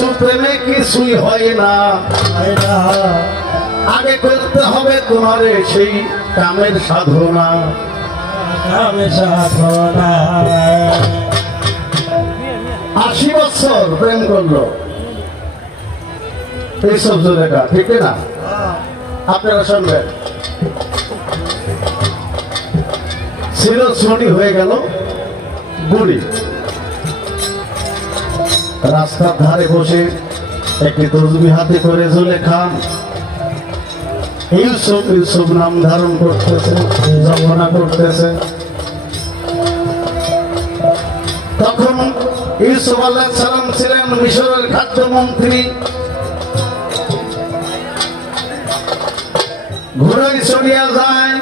কিছু প্রেমে কিছুই হয় না, আগে করতে হবে তোমার সেই কামের সাধনা। 80 বছর প্রেম করলো এইসব জোরেকা, ঠিক না? আপনারা শুনবেন। ছিল ছড়ি হয়ে গেল বুড়ি, রাস্তার ধারে বসে একটি তসবিহ হাতে করে জুলেখা ইউসুফ ইউসুফ নাম ধারণ করতেছে, জপনা করতেছে। তখন ইউসুফ আলাইহিস সালাম ছিলেন মিশরের খাদ্যমন্ত্রী। ঘোড়ায় চড়িয়া যায়,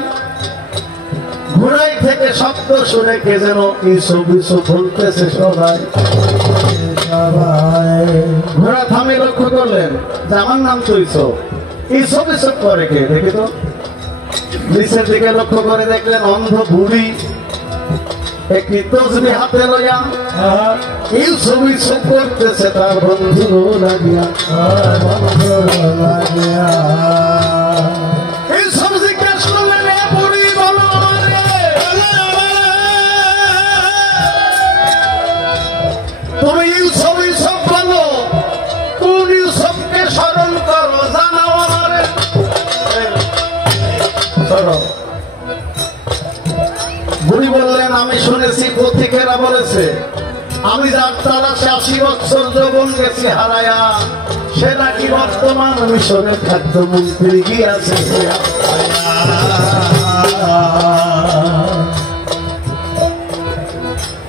ঘোড়াই থেকে শব্দ শুনে কে যেন ইউসুফ ইউসুফ বলতেছে সবাই। ঘোড়া থামে লক্ষ্য করলেন যে আমার নাম তো ইউসুফ, ইউসুফ ইউসুফ করে কে? দেখি তো। নিচের দিকে লক্ষ্য করে দেখলেন অন্ধ বুড়ি একটি তসবিহ হাতে লইয়া ইউসুফ ইউসুফ করতেছে তার বন্ধু লাগিয়া। ইউসুফ জিজ্ঞেস করলেন, এ বুড়ি বলো তুমি ইউসুফ ইউসুফ বলো, কোন ইউসুফকে স্মরণ করো জানাও আমারে। বুড়ি বললেন, আমি শুনেছি পথিকেরা বলেছে আমি যার তালাশে 80 বছর যৌবন গেছি হারায়া, সে নাকি বর্তমান মিশরের খাদ্যমন্ত্রী গিয়াছে।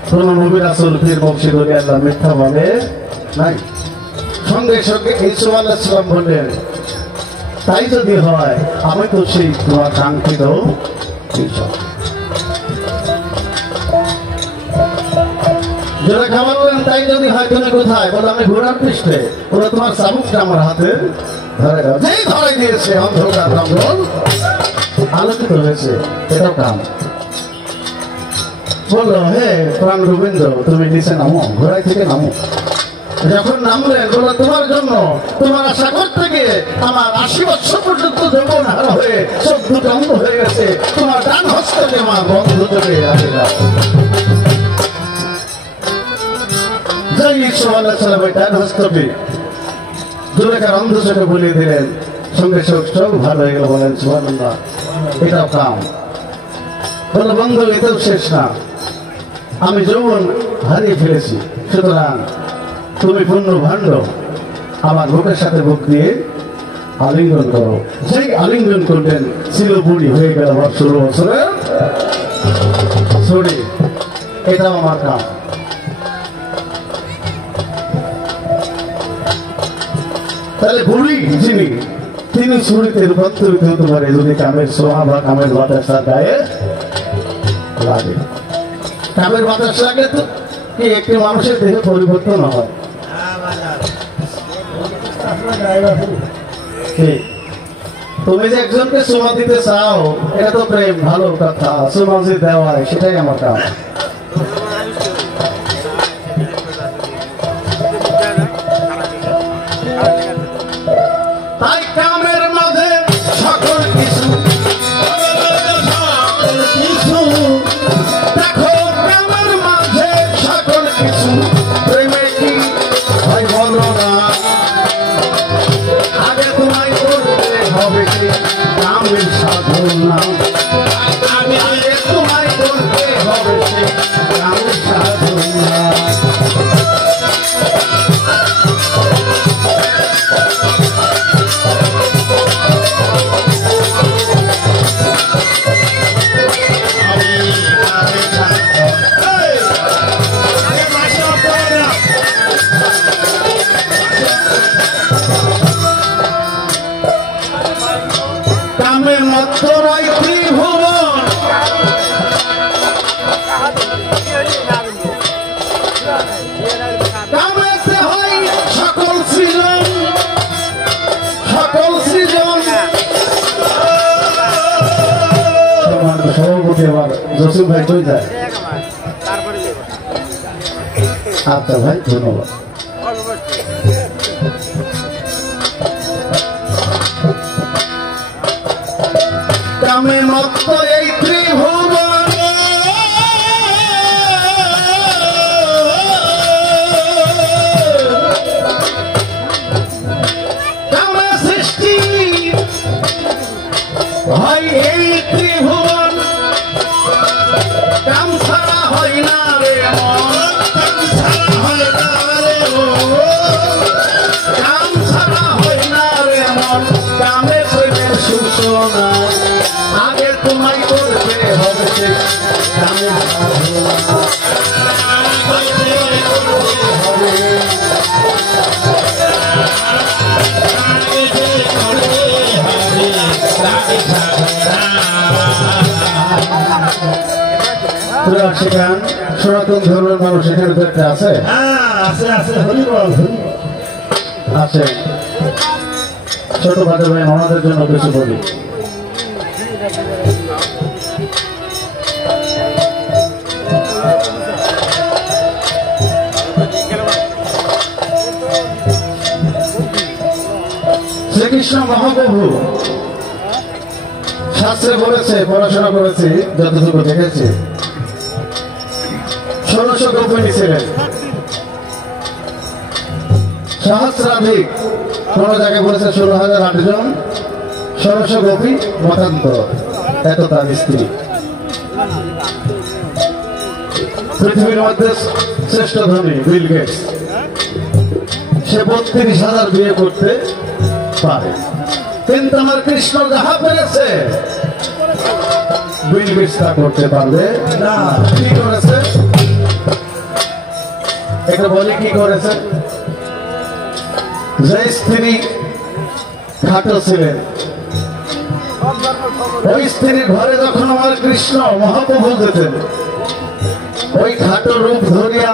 কোন নবী রাসূল পীর বংশী ধরে আল্লাহ মিথ্যা বলে নাই। সঙ্গে সঙ্গে ইউসুফ আলাইহিস সালাম বললেন, তাই যদি হয় আমি তো সেই তোমার কাঙ্ক্ষিত ইউসুফ। যারা খাবার বলেন তাই যদি হয় তুমি কোথায়? বলে আমি ঘোড়ার পৃষ্ঠে। বলে তোমার চাবুকটা আমার হাতে ধরে দাও। যেই ধরে দিয়েছে অন্ধকার জঙ্গল আলোকিত হয়েছে, এটাও কাম। বললো, হে প্রাণ রবীন্দ্র তুমি নিচে নামো, ঘোড়ায় থেকে নামো। যখন নামলেন বললো, তোমার জন্য তোমার আশা করতে গিয়ে আমার 80 বছর পর্যন্ত যৌবন হারা হয়ে চোখ দুটো অন্ধ হয়ে গেছে, তোমার ডান হস্তকে আমার বন্ধ চোখে আসে না। ডান হস্তকে জুলেখার অন্ধ চোখে বলিয়ে দিলেন, সঙ্গে চোখ ভালো হয়ে গেল। বলেন সুবহানাল্লাহ, এটাও কাম। বললো, বন্ধু এটাও শেষ না, আমি যৌবন হারিয়ে ফেলেছি, সুতরাং তুমি পূর্ণ ভাণ্ড আমার বুকের সাথে বুক দিয়ে আলিঙ্গন করো। যেই আলিঙ্গন করলেন ছিল বুড়ি হয়ে গেল 16 বছরের ছড়ি। এটাও আমার কাম। তাহলে বুড়ি যিনি তিনি ছড়িতে রূপান্তরিত হতে পারে যদি কামের সোহা বা কামের বাতাস তার গায়ে লাগে। কামের বাতাস লাগে তো কি একটি মানুষের দেহে পরিবর্তন হয়। তুমি যে একজনকে সুমা দিতে চাও এটা তো প্রেম, ভালো কথা। সুমা যে দেওয়া সেটাই আমার কাম। তাই কামের মাঝে সকল কিছু দেখো, কামের মাঝে সকল কিছু প্রেমে কি হয় বলো না। আগে তোমায় করতে হবে কি কামের সাধনা, আগে তোমায় করতে হবে সে কামের সাধনা। কামের মধ্য নয় ত্রিভুবন, কামেতে হয় সকল সৃজন, সকল সৃজন। সভাপতি আবার জসিম ভাই কই যায়? আচ্ছা ভাই, ধন্যবাদ। মত্ত এই ত্রিভুবনে কামে সৃষ্টি হয় এই ত্রিভুবন কাম ছাড়া হয় না রে মন কাম ছাড়া হয় না রে কাম ছাড়া হয় না রে মন কামে প্রেমের সূচনা আগে তোমায় করতে হবে কামে সেখান সনাতন ধর্মের মানুষ এখানে তো একটা আছে আছে ছোট ভাই ভাই ওনাদের জন্য কিছু বলি শ্রীকৃষ্ণ মহাপ্রভু শাস্ত্রে বলেছে পড়াশোনা করেছি যতটুকু দেখেছি 1600 গোপিনী ছিলেন সহস্রাধিক কোন জায়গায় বলেছে 16,008 জন 1600 গোপী মতান্তর এত তার স্ত্রী পৃথিবীর মধ্যে শ্রেষ্ঠ ধনী বিল গেটস সে 32,000 বিয়ে করতে পারে কিন্তু আমার কৃষ্ণ যাহা পেরেছে বিল গেটস তা করতে পারবে না কি করেছে একটা বলি কি করেছে যে স্ত্রী খাটো ছিলেন ওই স্ত্রীর ঘরে যখন আমার কৃষ্ণ মহাপ্রভু যেতেন ওই খাটো রূপ ধরিয়া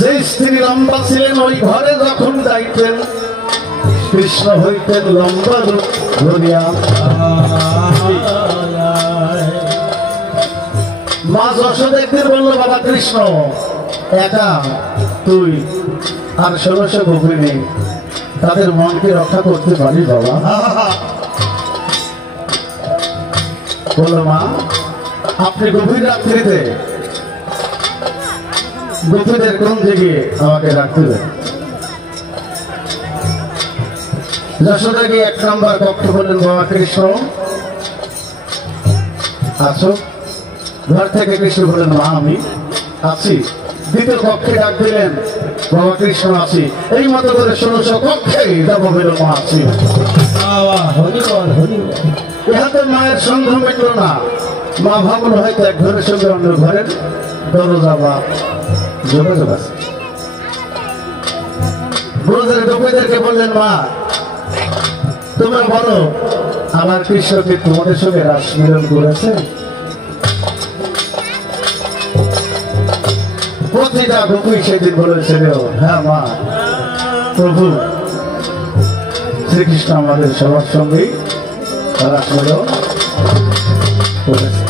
যে স্ত্রী লম্বা ছিলেন ওই ঘরে যখন যাইতেন কৃষ্ণ হইতেন লম্বা রূপ ধরিয়া মা যশোদা একদিন বলল বাবা কৃষ্ণ একা তুই আর 1600 গোপিনী তাদের মনকে রক্ষা করতে পারি বাবা বলল মা আপনি গভীর রাত্রিতে গোপীদের কোন দিকে আমাকে রাখতে দেন যশোদা গিয়ে 1 নম্বর কক্ষ বললেন বাবা কৃষ্ণ আসো ঘর থেকে কৃষ্ণ বললেন মা আমি আছি দ্বিতীয় কক্ষে ডাক দিলেন বাবা কৃষ্ণ আছি এই মতো করে 1600 কক্ষে যাব বলল মা আছি ইহাতে মায়ের সন্দেহ মিটল না মা ভাবল হয়তো এক ঘরের সঙ্গে অন্য ঘরের দরজা বা যোগাযোগ আছে ব্রজের গোপীদেরকে বললেন মা তোমরা বলো আমার কৃষ্ণকে তোমাদের সঙ্গে রাস মিলন করেছে প্রতিটা গোপী সেদিন বলেছিল হ্যাঁ মা প্রভু শ্রীকৃষ্ণ আমাদের সবার সঙ্গেই রাস মিলন করেছে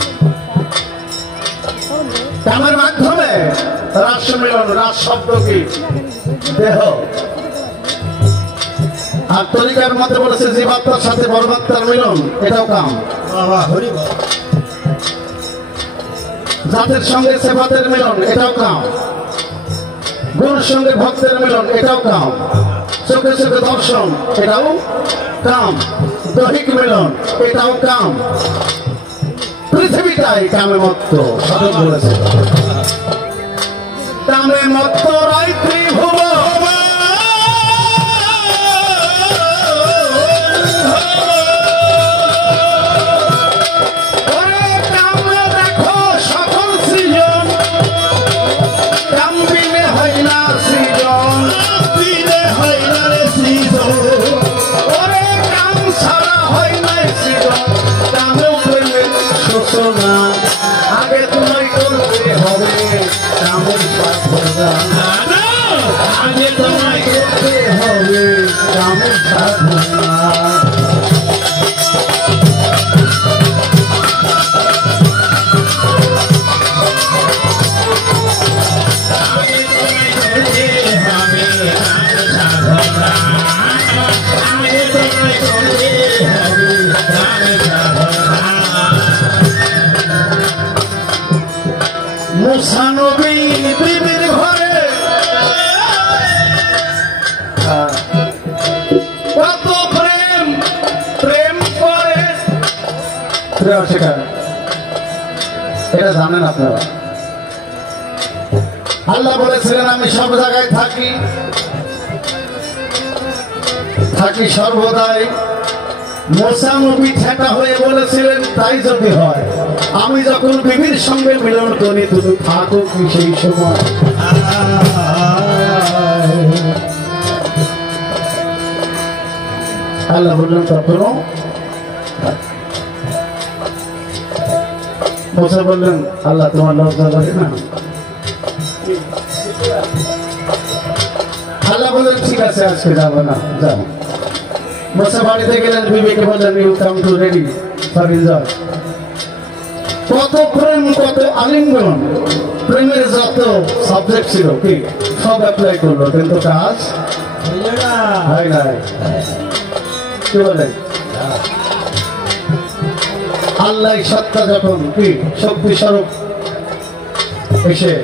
কামের মাধ্যমে রাস মিলন রাস শব্দ কি দেহ আর তরিকার মধ্যে বলেছে জীবাত্মার সাথে পরমাত্মার মিলন এটাও কাম জাতের সঙ্গে সেবাতের মিলন এটাও কাম গুণের সঙ্গে ভক্তের মিলন এটাও কাম চোখে চোখে দর্শন এটাও কাম দৈহিক মিলন এটাও কাম পৃথিবীটাই কামে মত্ত সঠিক বলেছে কামে মত্ত রাই ত্রিভুবন আগে তোমায় করতে হবে কামের প্রিয় শিকার, এটা জানেন আপনারা? আল্লাহ বলেছিলেন আমি সব জায়গায় থাকি, থাকি সর্বদাই। মুসা নবী ঠেকা হয়ে বলেছিলেন তাই যদি হয়, আমি যখন বিবির সঙ্গে মিলন করি তুমি থাকো কি সেই সময়? আল্লাহ বললেন তখনও। মুসা বললেন আল্লাহ তোমার লজ্জা লাগে না? আল্লাহ বললেন ঠিক আছে আজকে যাবো না, যাও। মুসা বাড়িতে গেলেন, বিবিকে বললেন you come to ready for enjoy. কত প্রেম, কত আলিঙ্গন, প্রেমের যত সাবজেক্ট ছিল কি সব অ্যাপ্লাই করলো, কিন্তু কাজ হয় নাই। কি বলে আল্লাহ সত্তা যখন কি শক্তি স্বরূপ এসে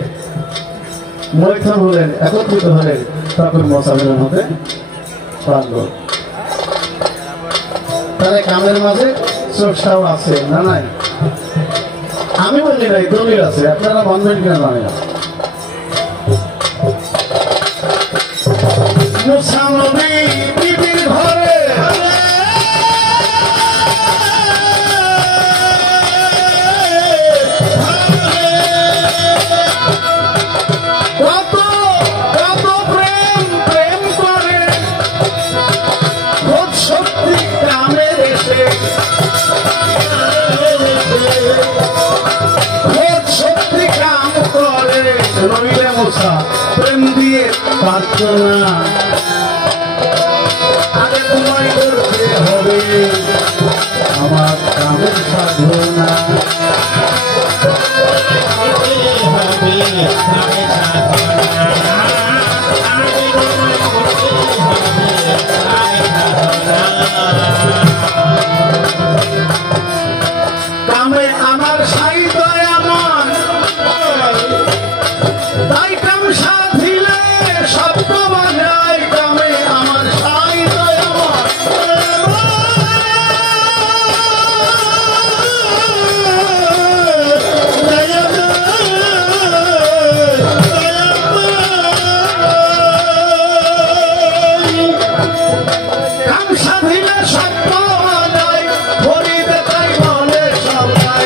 মৈথন হলেন, একত্রিত হলেন, তখন মোসাফির হতে পারল। তারা কামের মাঝে স্রষ্টাও আছে না? নাই, আমি বলি নাই, দলিল আছে, আপনারা মানবেন কিনা জানি না। মুসা নবী বিবির ঘরে প্রেম দিয়ে পারত না, আগে তোমায় করতে হবে আমার কামের সাধনা। কামে আমার সাহিত্য এমন, তাই কাম সাধিলে শব্দ বাজায়, কামে আমার সাহিত্য এমন। কাম সাধিলে শব্দ বাজায়, হরিতে তাই বলে সবাই,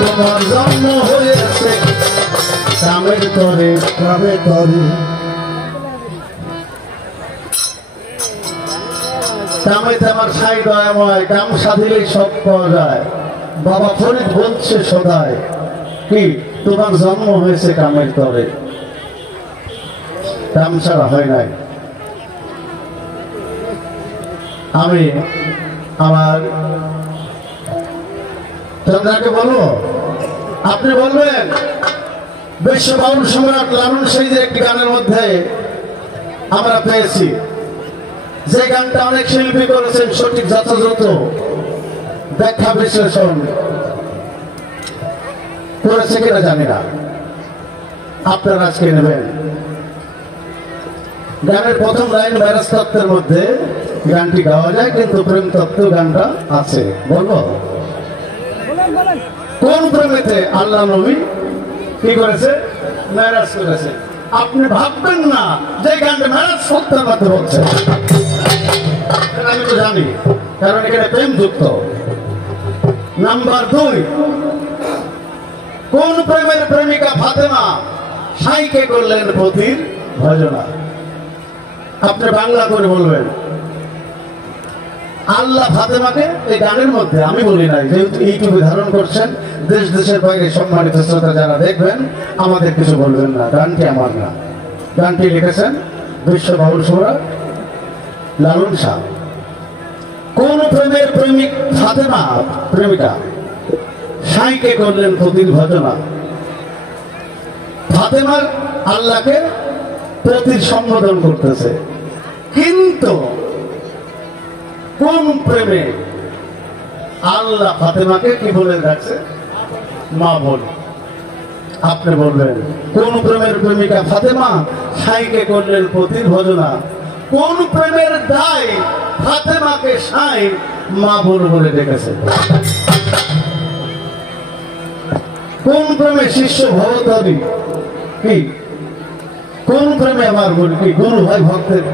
তোমার জন্ম হয়েছে কামের তরে, কামের তরে। কামেতে আমার সাই দয়াময়, কাম সাধিলেই সব পাওয়া যায়। বাবা ফরিদ বলছে সদায় কি তোমার জন্ম হয়েছে কামের তরে, কাম ছাড়া হয় নাই। আমি আমার চন্দ্রাকে বলবো, আপনি বলবেন বিশ্ব বাউল সম্রাট লালন সাইদের একটি গানের মধ্যে আমরা পেয়েছি, যে গানটা অনেক শিল্পী করেছেন, সঠিক যথাযথ ব্যাখ্যা বিশ্লেষণ করেছে কিনা জানি না, আপনারা আজকে নেবেন। গানের প্রথম লাইন ভাইরাস তত্ত্বের মধ্যে গানটি গাওয়া যায়, কিন্তু প্রেম তত্ত্ব গানটা আছে। বলবো কোন প্রেমেতে আল্লাহ নবী কি করেছে? মেরাজ করেছে। আপনি ভাববেন না যে গানটা মেরাজ সত্যের মধ্যে বলছে, আমি তো জানি, কারণ এখানে প্রেম যুক্ত। নাম্বার 2, কোন প্রেমের প্রেমিকা ফাতেমা সাইকে করলেন পতির ভজনা? আপনি বাংলা করে বলবেন। আল্লাহ ফাতেমাকে এই গানের মধ্যে, আমি বলি নাই, যেহেতু ইউটিউবে ধারণ করছেন, দেশ দেশের বাইরে সম্মানিত শ্রোতা যারা দেখবেন, আমাদের কিছু বলবেন না, গানটি আমার না। গানটি লিখেছেন বিশ্ব বাউল সম্রাট লালন শাহ। কোন প্রেমের প্রেমিক ফাতেমা প্রেমিকা সাইকে করলেন পতির ভজনা? ফাতেমার আল্লাহকে পতির সম্বোধন করতেছে, কিন্তু কোন প্রেমে আল্লাহ ফাতেমাকে কি বলে রাখছে? মা বলে। আপনি বলবেন কোন প্রেমের প্রেমিকা ফাতেমা সাইকে করলেন পতির ভজনা? কোন প্রেমের দায় ফাতেমাকে সাই মা বলে বলে ডেকেছে? কোন প্রেমে শিষ্য ভবতারী কি? কোন প্রেমে আমার বলি কি গুরু হয় ভক্তের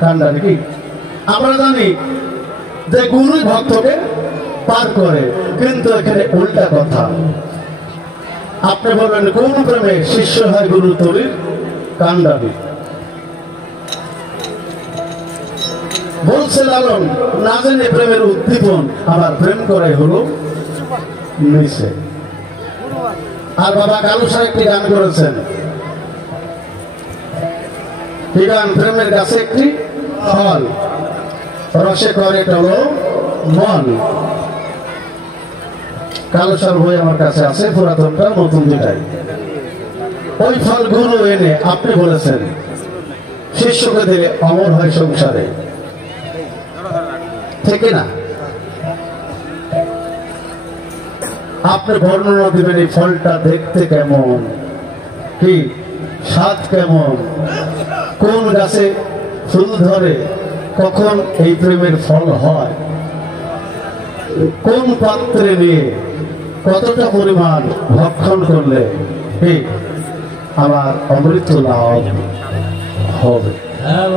কান্ডারি কি? আমরা জানি যে গুরু ভক্তকে পার করে, কিন্তু এখানে উল্টা কথা। আপনি বলবেন কোন প্রেমে শিষ্য হয় গুরু তরির কান্ডারি? বলছে লালন, না জানি প্রেমের উদ্দীপন আমার প্রেম করে হলো নিচে। আর বাবা কালু সাহেব একটি গান করেছেন, কি গান? প্রেমের কাছে একটি ফল, রসে করে টলো মন। কালু সাহেব বই আমার কাছে আছে, পুরাতনটা নতুন দুটাই। ওই ফল গুরু এনে আপনি বলেছেন শিষ্যকে দিলে অমর হয় সংসারে, ঠিক না? আপনি বর্ণনা দিবেন এই ফলটা দেখতে কেমন, কি স্বাদ কেমন, কোন গাছে ফুল ধরে, কখন এই প্রেমের ফল হয়, কোন পাত্রে নিয়ে কতটা পরিমাণ ভক্ষণ করলে ঠিক আমার অমৃত লাভ হবে। হ্যাঁ